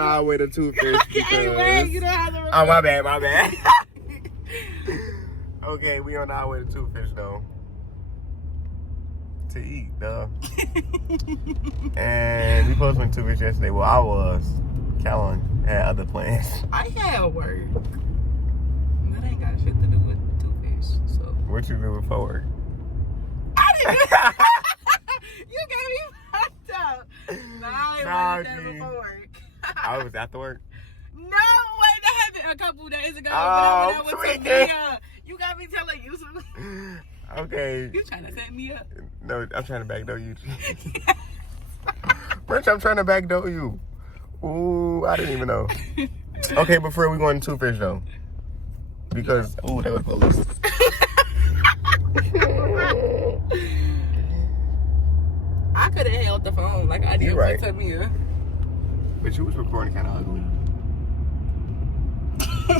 on our way to two fish because... Anyway, you don't have to record. Oh, my bad. Okay, we on our way to two fish, though. To eat, duh. And we supposed to went to two fish yesterday. Well, I was. Callan had other plans. I had work. That ain't got shit to do with two fish, so. What you do before work? I didn't. You got me fucked up. No, I ain't working before work. I was after work. No, wait, that happened a couple days ago. Oh, when I went sweet. to Mia. You got me telling you something. Okay. You trying to set me up? No, I'm trying to backdoor you. Bitch, I'm trying to backdoor you. Ooh, I didn't even know. Okay, before we going to two fish though. Because, ooh, that was police. I could have held the phone like I did right. with Tamia. But you was recording kind of ugly.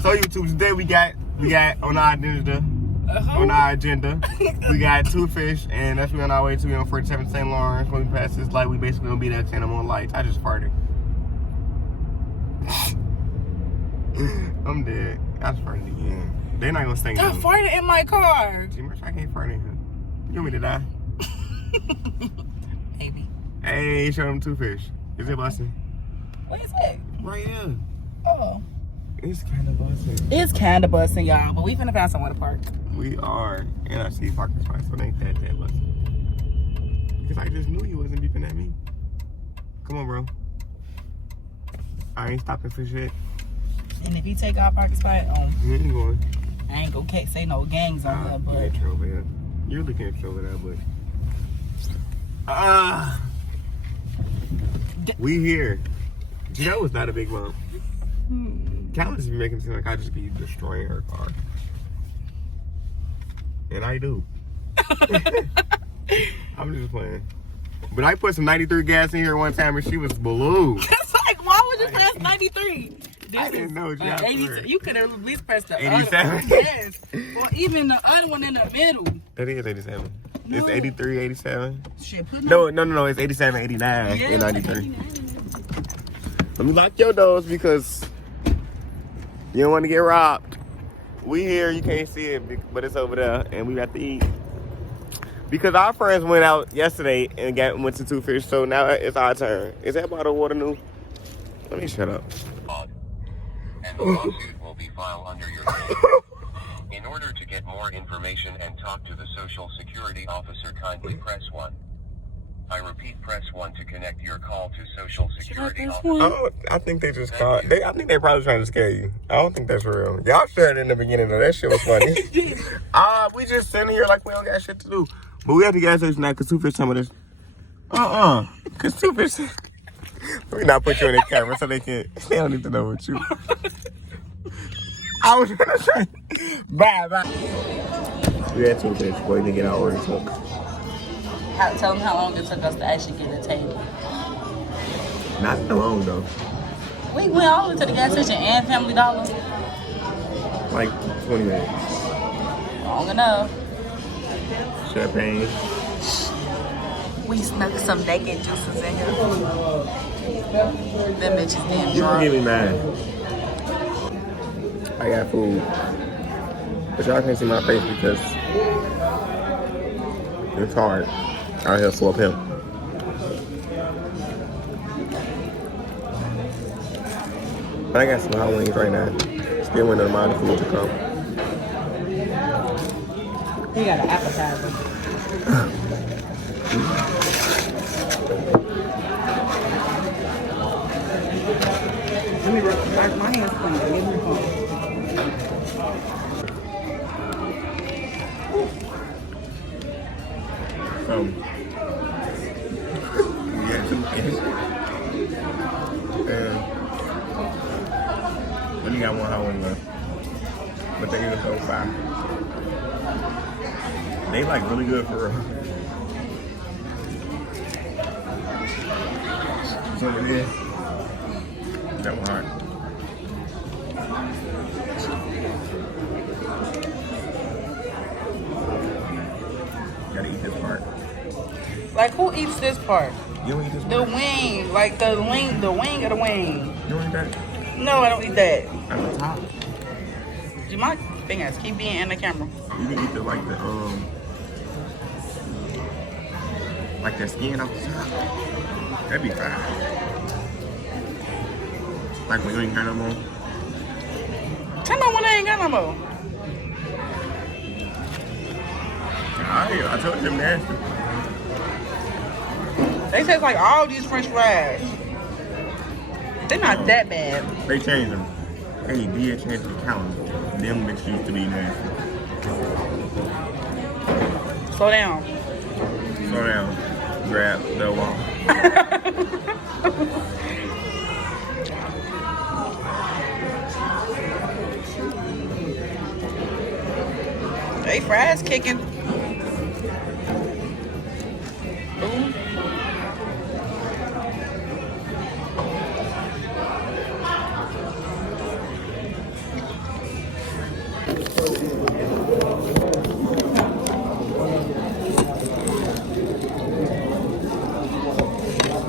So YouTube, today we got on our agenda, we got two fish, and that's we on our way to 47 St. Lawrence. When we pass this light, we basically gonna be that 10 on lights. I just farted. I'm dead. I just farted again. They're not gonna stay. I farted in my car. Too much. I can't fart in here. You want me to die? Maybe. Hey, show them two fish. Is it busting? What is it? Right here. Oh. It's kind of busting. It's kind of busting, y'all, but we finna find somewhere to park. We are. And I see parking spots, so it ain't that busting. Because I just knew you wasn't beeping at me. Come on, bro. I ain't stopping for shit. And if you take our parking spot, You ain't going. I ain't gonna say no gangs on that, You but can't over there. You really can't over there, but. We here. That was not a big bump. Callan's be making it seem like I just be destroying her car. And I do. I'm just playing. But I put some 93 gas in here one time and she was blue. it's like, why would you press 93? I didn't know, Jack. 82. You could have at least pressed the 87? other one. Yes. Or even the other one in the middle. That is 87. No. It's 83, 87. Shit, put No, it's 87, 89, and 93. Let me lock your doors because you don't want to get robbed. We here, you can't see it, but it's over there, and we got to eat. Because our friends went out yesterday and went to two fish, so now it's our turn. Is that bottle of water new? Let me shut up. And the lawsuit will be filed under your name. In order to get more information and talk to the Social Security officer, kindly press 1. I repeat, press 1 to connect your call to Social Security officer. Oh, I think they just called. I think they're probably trying to scare you. I don't think that's real. Y'all shared it in the beginning though. That shit was funny. We just sitting here like we don't got shit to do. But we at the gas station now because two fish some of this. Because two fish. We not put you in the camera so they don't need to know what you. I was gonna say bye. We had two fish waiting to get our order took. Tell them how long it took us to actually get the table. Not so long though. We went all the way to the gas station and Family Dollar. Like 20 minutes. Long enough. Champagne. We snuck some naked juices in here. Them bitches damn You can drunk. give me mine. I got food. But y'all can't see my face because it's hard. Out here slow up him. But I got some hot wings right now. Still waiting on my food to come. He got an appetizer. Let me rub my hands clean. Give me the phone. Yeah, two fish. And then you got one hot wing left. But they even go 5. They like really good for real. So it is. That one hard. Gotta eat this part. Like, who eats this part? You don't eat this The one? wing, like the wing of the wing. You don't eat that? No, I don't eat that. At the top? My fingers keep being in the camera. You can eat the like that skin off the top. That'd be fine. Like when you ain't got no more. Tell me when I ain't got no more. I told you them nasty. They taste like all these French fries. They're not that bad. They changed them. Hey, did change the counter. Them bitches used to be nasty. Slow down. Slow down. Grab the wall. They fries kicking. Ooh.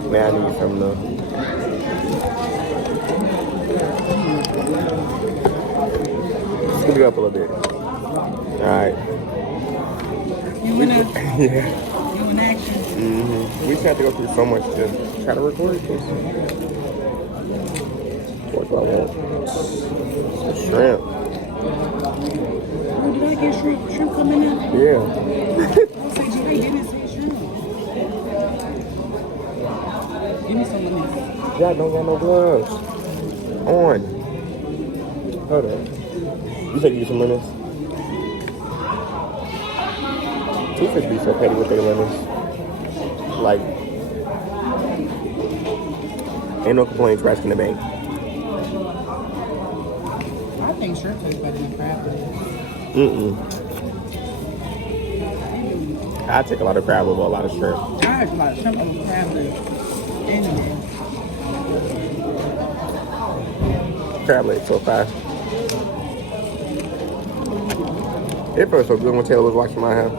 Man, I need some though. Scoot it up a little bit. Alright. You wanna? Yeah. You in action? Mm-hmm. We just have to go through so much to try to record this. What do I want? Some shrimp. Oh, did I get shrimp? Shrimp coming in? Yeah. I said, you didn't say shrimp. Give me some of this. Y'all don't got no gloves. On. Hold on. You said you get some lemons? Two fish be so petty with their lemons. Like, ain't no complaints scratched in the bank. I think shrimp tastes better than crab. I take a lot of crab over a lot of shrimp. I have a lot of shrimp on the crab leg. Anyway. Crab leg so fast. It felt so good when Taylor was watching my hair.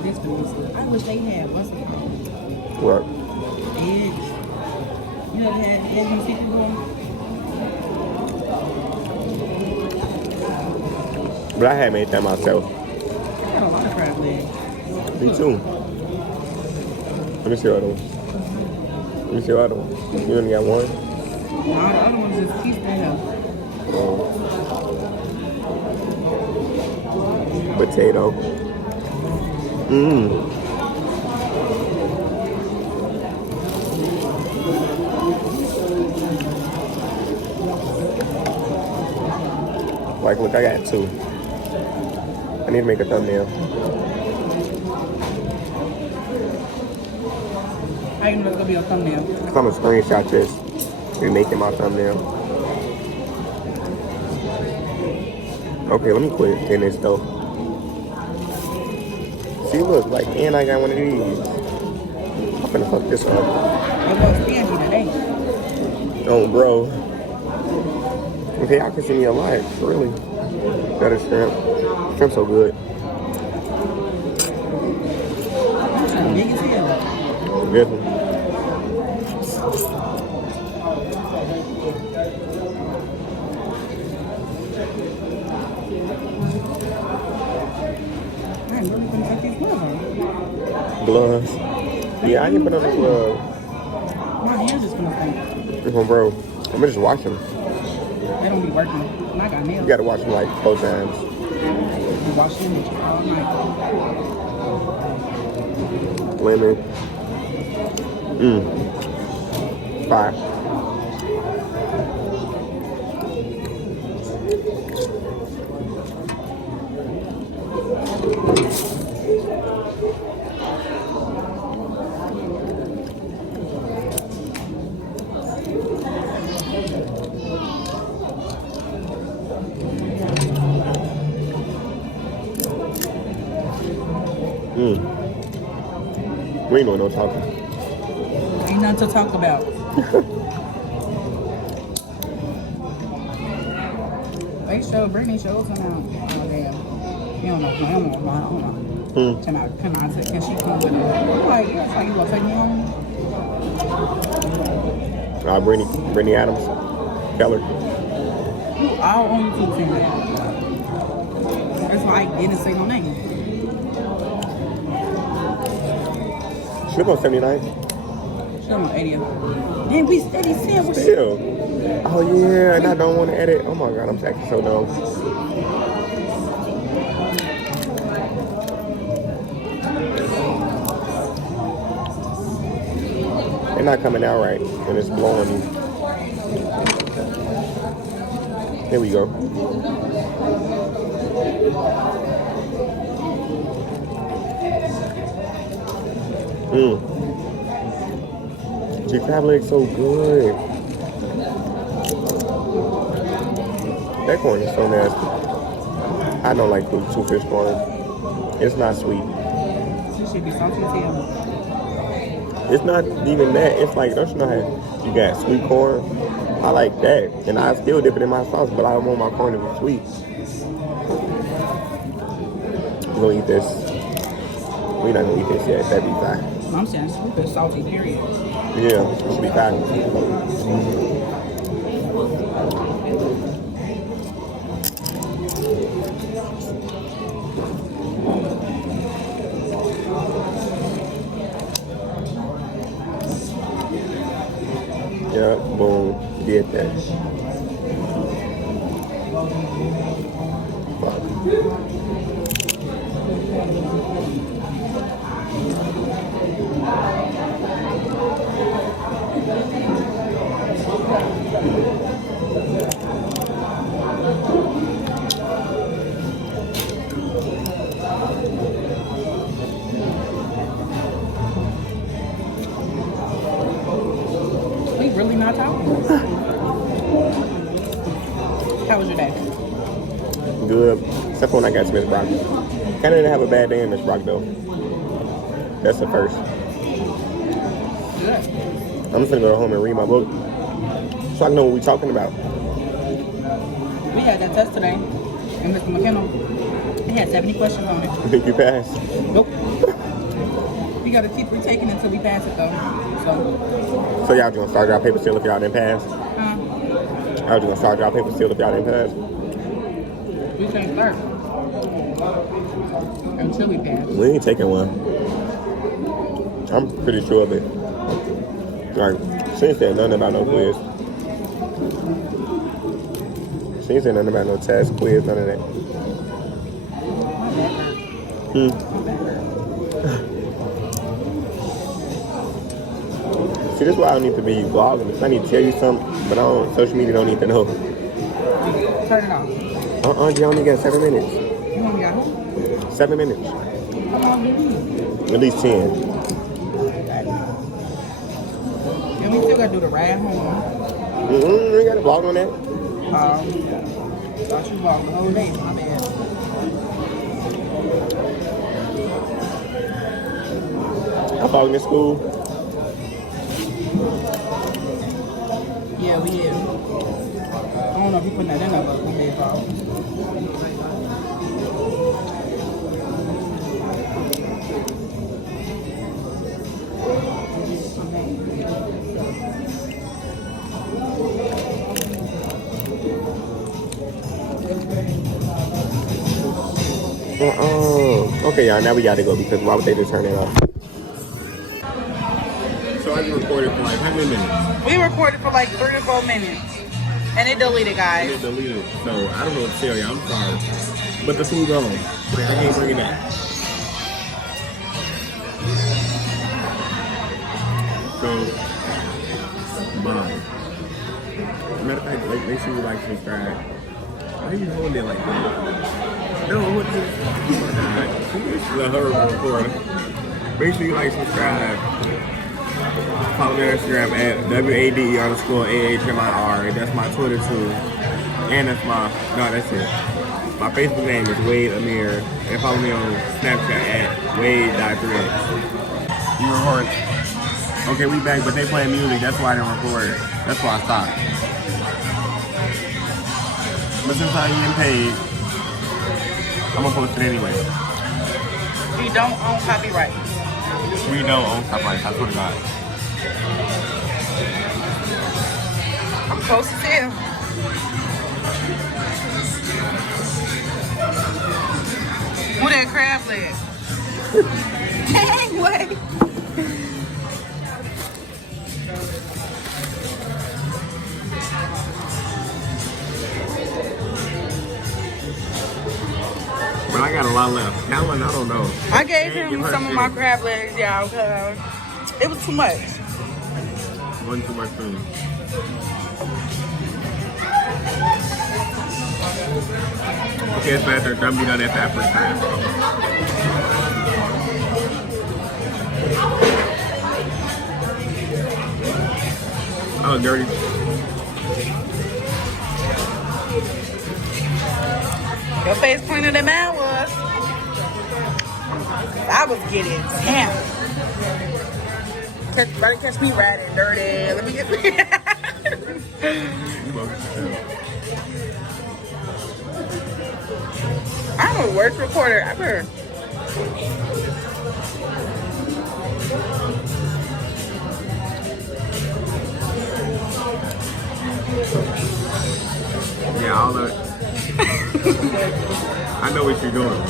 This one was good. I wish they had, what's it called? What? Eggs. You know they had eggs and seafood bowl? But I had made that myself. I had a lot of crab legs. Me too. Let me see the other one. Let me see the other one. You only got one? No, the other one's just piece of hell. Potato. Like, look, I got two. I need to make a thumbnail. How you know it's gonna be a thumbnail? I'm gonna screenshot this and make it my thumbnail. Okay, let me quit in this though. See, look, like, and I got one of these. I'm finna fuck this up. It was stingy today. Oh, bro. Okay, y'all can see me alive, really. That is shrimp. Shrimp's so good. Big as hell. This one. I ain't really gonna take these gloves on. Gloves. Yeah, I didn't put on the glove. My hands just gonna stink. This one, bro. I'm gonna just wash them. They don't be working. And I got nails. You gotta wash them like 4 times. You wash them all night. Lemon. Fire. We ain't doing no talking. Ain't nothing to talk about. They show, Brittany shows them out. Oh, damn. You don't know. Can I take, can she come with it? I'm like, yeah, so you gonna take me home? Brittany Adams, Keller. I'll only keep saying that. That's why I didn't say no name. She on 79. She on 80th. Then we steady said what Still. Oh yeah, and I don't want to edit. Oh my god, I'm acting so dumb. They're not coming out right, and it's blowing. Here we go. The crab leg's so good. That corn is so nasty. I don't like two fish corn. It's not sweet. She should be salty as hell. It's not even that. It's like, don't you know how you got sweet corn? I like that. And I still dip it in my sauce, but I don't want my corn to be sweet. We're gonna eat this. We're not gonna eat this yet. That'd be fine. I'm saying super salty, period. Yeah, it should be fine. Yeah, boom, did that. We really not talking. How was your day? Good, except for when I got to Miss Brock. Kind of didn't have a bad day in Miss Brock though. That's the first. Good. I'm just gonna go home and read my book so I know what we're talking about. We had that test today, and Mr. McKenna, he had 70 questions on it. You think you passed? Nope. We gotta keep retaking it until we pass it though. So y'all just gonna start y'all paper still if y'all didn't pass? Y'all just gonna start y'all paper still if y'all didn't pass? We can't start until we pass. We ain't taking one. I'm pretty sure of it. Like, she ain't said nothing about no quiz. She ain't said nothing about no test, quiz, none of that. See, this is why I don't need to be vlogging. If I need to tell you something, but social media don't need to know. Turn it off. You only got 7 minutes. You only got 7 minutes. how long do you need? At least 10. And we still gotta do the ride home. We got a vlog on that. Thought you vlogged the whole day. My bad. I'm vlogging in school. Yeah, we did. I don't know if you putting that in there, but we did vlog. Okay, y'all, now we gotta go because why would they just turn it off? So I just recorded for like how many minutes? We recorded for like 3 or 4 minutes. And it deleted, guys. And it deleted. So I don't know what to tell you. I'm sorry. But the food gone. I can't bring it back. So, bye. Matter of fact, like, make sure you like, subscribe. Why are you holding it like that? No, what the? Oh my God. This is a horrible recorder. Make sure you like, subscribe. Follow me on Instagram at WADE_AHMIR. That's my Twitter too. And that's that's it. My Facebook name is Wade Amir. And follow me on Snapchat at Wade.3X. You record? Okay, we back, but they playing music. That's why I didn't record. That's why I stopped. But since I ain't getting paid, I'm gonna post it anyway. We don't own copyright. We don't own copyright. I swear to God. I'm close as hell. Who that crab leg? Dang, wait. But I got a lot left. That one, I don't know. I gave him some of my crab legs, y'all, because it was too much. Wasn't too much food. Okay, it's better. Don't be done that fat first time. Oh, dirty. Your face cleaner than mine was. I was getting down. Better catch me riding dirty. Let me get I'm a worst reporter ever. Yeah, all of it. I know what you're doing.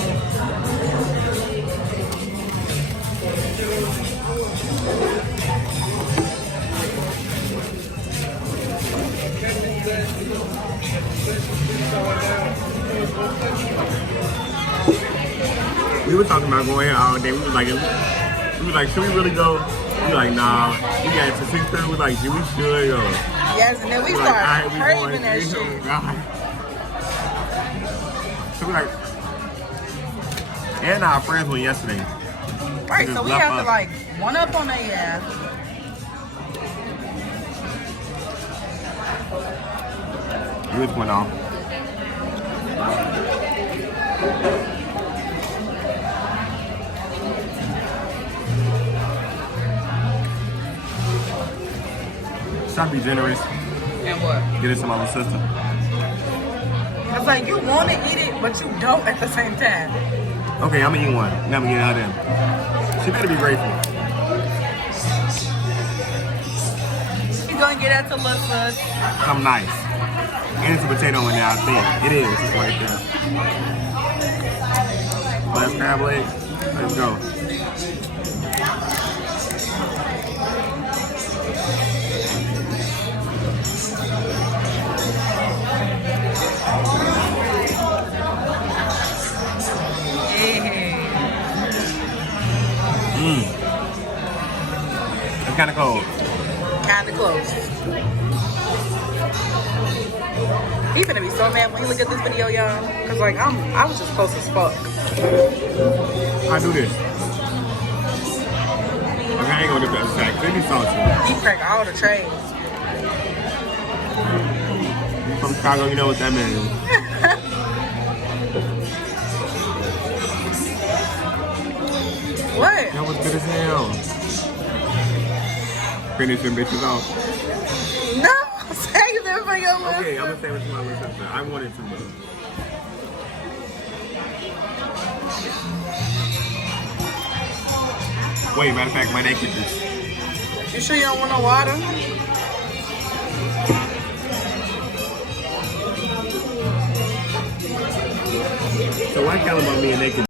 We were talking about going here all day. We was like, should we really go? We were like, nah. We got to 6:30. We were like, we should go. Yes, and then we started craving that shit. So we like, and our friends went yesterday. Right, so we have to like one up on their ass. We just went off. Try to be generous. And what? Get it to my little sister. It's like you want to eat it, but you don't at the same time. Okay, I'm gonna eat one. Now I'm gonna get it out of there. She better be grateful. She's gonna get that to look good. Something nice. And it's a potato in there, I think. It is. It's right there. Last crab leg. Let's go. It's kind of cold. Kind of close. He finna be so mad when he look at this video, y'all. Cause like I was just close as fuck. I do this. Okay, I ain't gonna do that sack. Let me salty. He cracked all the trays. From Chicago, you know what that means. What? That was good as hell. Finish them bitches off. No, save them for your list. Okay, I'm gonna save it to my list after. I wanted to though. Wait, matter of fact, my naked juice. You sure you don't want no water? So why tell about me and naked?